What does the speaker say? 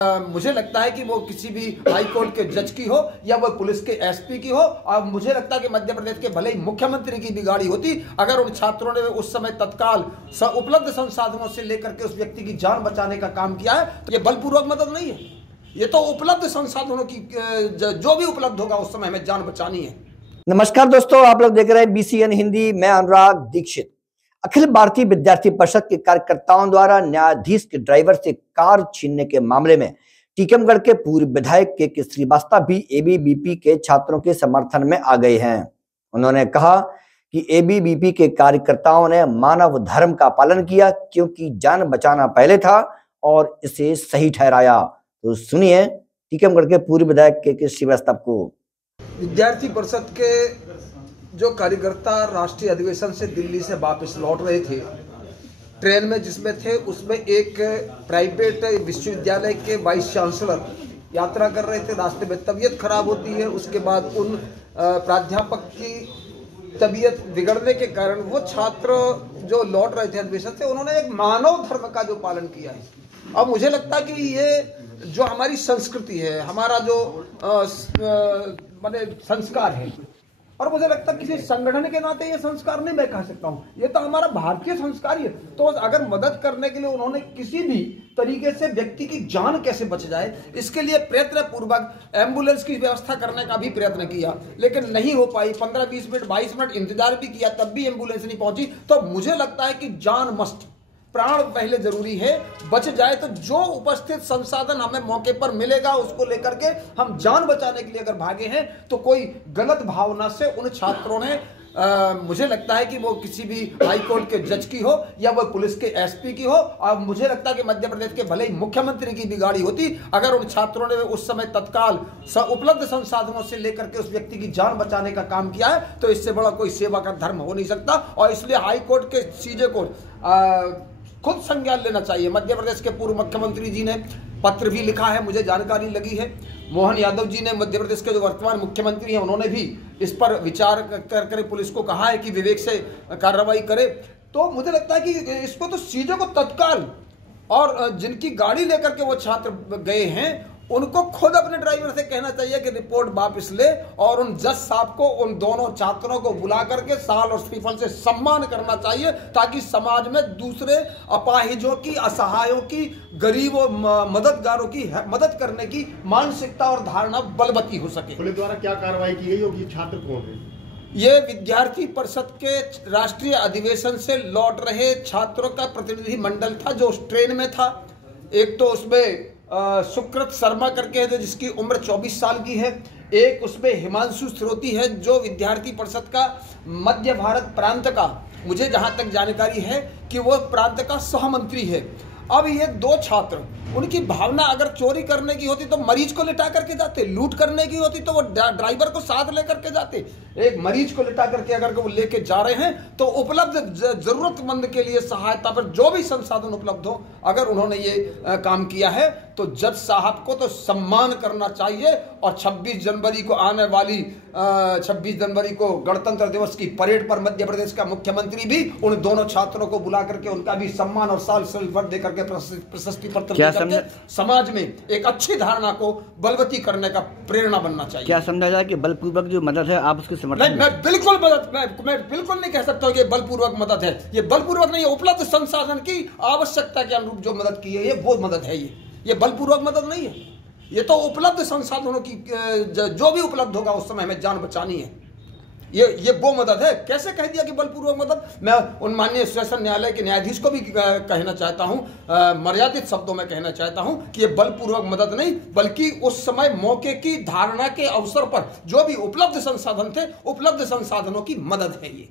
मुझे लगता है कि वो किसी भी हाई कोर्ट के जज की हो या वो पुलिस के एसपी की हो, और मुझे लगता है कि मध्य प्रदेश के भले ही मुख्यमंत्री की भी गाड़ी होती, अगर उन छात्रों ने उस समय तत्काल उपलब्ध संसाधनों से लेकर के उस व्यक्ति की जान बचाने का काम किया है, तो ये बलपूर्वक मदद नहीं है। ये तो उपलब्ध संसाधनों की जो भी उपलब्ध होगा उस समय हमें जान बचानी है। नमस्कार दोस्तों, आप लोग देख रहे हैं BCN हिंदी। मैं अनुराग दीक्षित। अखिल भारतीय विद्यार्थी परिषद के कार्यकर्ताओं द्वारा न्यायाधीश के ड्राइवर से कार छीनने के मामले में टीकमगढ़ के पूर्व विधायक के श्रीवास्तव भी ABVP के छात्रों के समर्थन में आ गए हैं। उन्होंने कहा कि ABVP के कार्यकर्ताओं ने मानव धर्म का पालन किया क्योंकि जान बचाना पहले था और इसे सही ठहराया। तो सुनिए टीकमगढ़ के पूर्व विधायक के श्रीवास्तव को। विद्यार्थी परिषद के जो कार्यकर्ता राष्ट्रीय अधिवेशन से दिल्ली से वापस लौट रहे थे, ट्रेन में जिसमें थे उसमें एक प्राइवेट विश्वविद्यालय के वाइस चांसलर यात्रा कर रहे थे। रास्ते में तबीयत खराब होती है, उसके बाद उन प्राध्यापक की तबीयत बिगड़ने के कारण वो छात्र जो लौट रहे थे अधिवेशन से, उन्होंने एक मानव धर्म का जो पालन किया है। अब मुझे लगता है कि ये जो हमारी संस्कृति है, हमारा जो माने संस्कार है, और मुझे लगता है किसी संगठन के नाते ये संस्कार नहीं मैं कह सकता हूँ, ये तो हमारा भारतीय संस्कार ही है। तो अगर मदद करने के लिए उन्होंने किसी भी तरीके से व्यक्ति की जान कैसे बच जाए, इसके लिए प्रयत्न पूर्वक एम्बुलेंस की व्यवस्था करने का भी प्रयत्न किया, लेकिन नहीं हो पाई। 15-20 मिनट 22 मिनट इंतजार भी किया, तब भी एम्बुलेंस नहीं पहुंची। तो मुझे लगता है कि जान मस्ट, प्राण पहले जरूरी है, बच जाए तो जो उपस्थित संसाधन हमें मौके पर मिलेगा उसको लेकर के हम जान बचाने के लिए अगर भागे हैं, तो कोई गलत भावना से उन छात्रों ने मुझे लगता है कि वो किसी भी हाई कोर्ट के जज की हो या वो पुलिस के एसपी की हो, और मुझे लगता है कि मध्य प्रदेश के भले ही मुख्यमंत्री की भी गाड़ी होती, अगर उन छात्रों ने उस समय तत्काल उपलब्ध संसाधनों से लेकर के उस व्यक्ति की जान बचाने का काम किया है, तो इससे बड़ा कोई सेवा का धर्म हो नहीं सकता। और इसलिए हाई कोर्ट के CJ को खुद संज्ञान लेना चाहिए। मध्य प्रदेश के पूर्व मुख्यमंत्री जी ने पत्र भी लिखा है, मुझे जानकारी लगी है। मोहन यादव जी ने, मध्य प्रदेश के जो वर्तमान मुख्यमंत्री हैं, उन्होंने भी इस पर विचार कर पुलिस को कहा है कि विवेक से कार्रवाई करे। तो मुझे लगता है कि इसको तो CJ को तत्काल, और जिनकी गाड़ी लेकर के वो छात्र गए हैं उनको खुद अपने ड्राइवर से कहना चाहिए कि रिपोर्ट वापस ले, और उन जज साहब को उन दोनों छात्रों को बुला करके साल और श्रीफल से सम्मान करना चाहिए, ताकि समाज में दूसरे अपाहिजों की, असहायों की, गरीबों, मददगारों की मदद करने की मानसिकता और धारणा बलवती हो सके। पुलिस द्वारा क्या कार्रवाई की गई होगी? छात्र कौन है? ये विद्यार्थी परिषद के राष्ट्रीय अधिवेशन से लौट रहे छात्रों का प्रतिनिधि मंडल था जो उस ट्रेन में था। एक तो उसमें सुकृत शर्मा करके है जो जिसकी उम्र 24 साल की है, एक उसमें हिमांशु श्रोती है जो विद्यार्थी परिषद का मध्य भारत प्रांत का, मुझे जहां तक जानकारी है कि वो प्रांत का सहमंत्री है। अब ये दो छात्र, उनकी भावना अगर चोरी करने की होती तो मरीज को लिटा करके जाते, लूट करने की होती तो वो ड्राइवर को साथ लेकर के जाते। एक मरीज को लिटा करके अगर वो लेके जा रहे हैं तो उपलब्ध जरूरतमंद के लिए सहायता पर जो भी संसाधन उपलब्ध हो, अगर उन्होंने ये काम किया है तो जज साहब को तो सम्मान करना चाहिए। और 26 जनवरी को आने वाली 26 जनवरी को गणतंत्र दिवस की परेड पर मध्य प्रदेश का मुख्यमंत्री भी उन दोनों छात्रों को बुला करके उनका भी सम्मान और साल सिल्वर दे करके प्रशस्ति पत्र समाज में एक अच्छी धारणा को बलवती करने का प्रेरणा बनना चाहिए। क्या समझा जाए कि बलपूर्वक जो मदद है आप उसके समर्थन? मैं बिल्कुल मैं बिल्कुल नहीं कह सकता हूँ कि बलपूर्वक मदद है। ये बलपूर्वक नहीं है, उपलब्ध संसाधन की आवश्यकता के अनुरूप जो मदद की है, ये वो मदद है। ये बलपूर्वक मदद नहीं है, ये तो उपलब्ध संसाधनों की जो भी उपलब्ध होगा उस समय हमें जान बचानी है। ये वो मदद है। कैसे कह दिया कि बलपूर्वक मदद? मैं उन माननीय सेशन न्यायालय के न्यायाधीश को भी कहना चाहता हूं, मर्यादित शब्दों में कहना चाहता हूं कि ये बलपूर्वक मदद नहीं, बल्कि उस समय मौके की धारणा के अवसर पर जो भी उपलब्ध संसाधन थे, उपलब्ध संसाधनों की मदद है ये।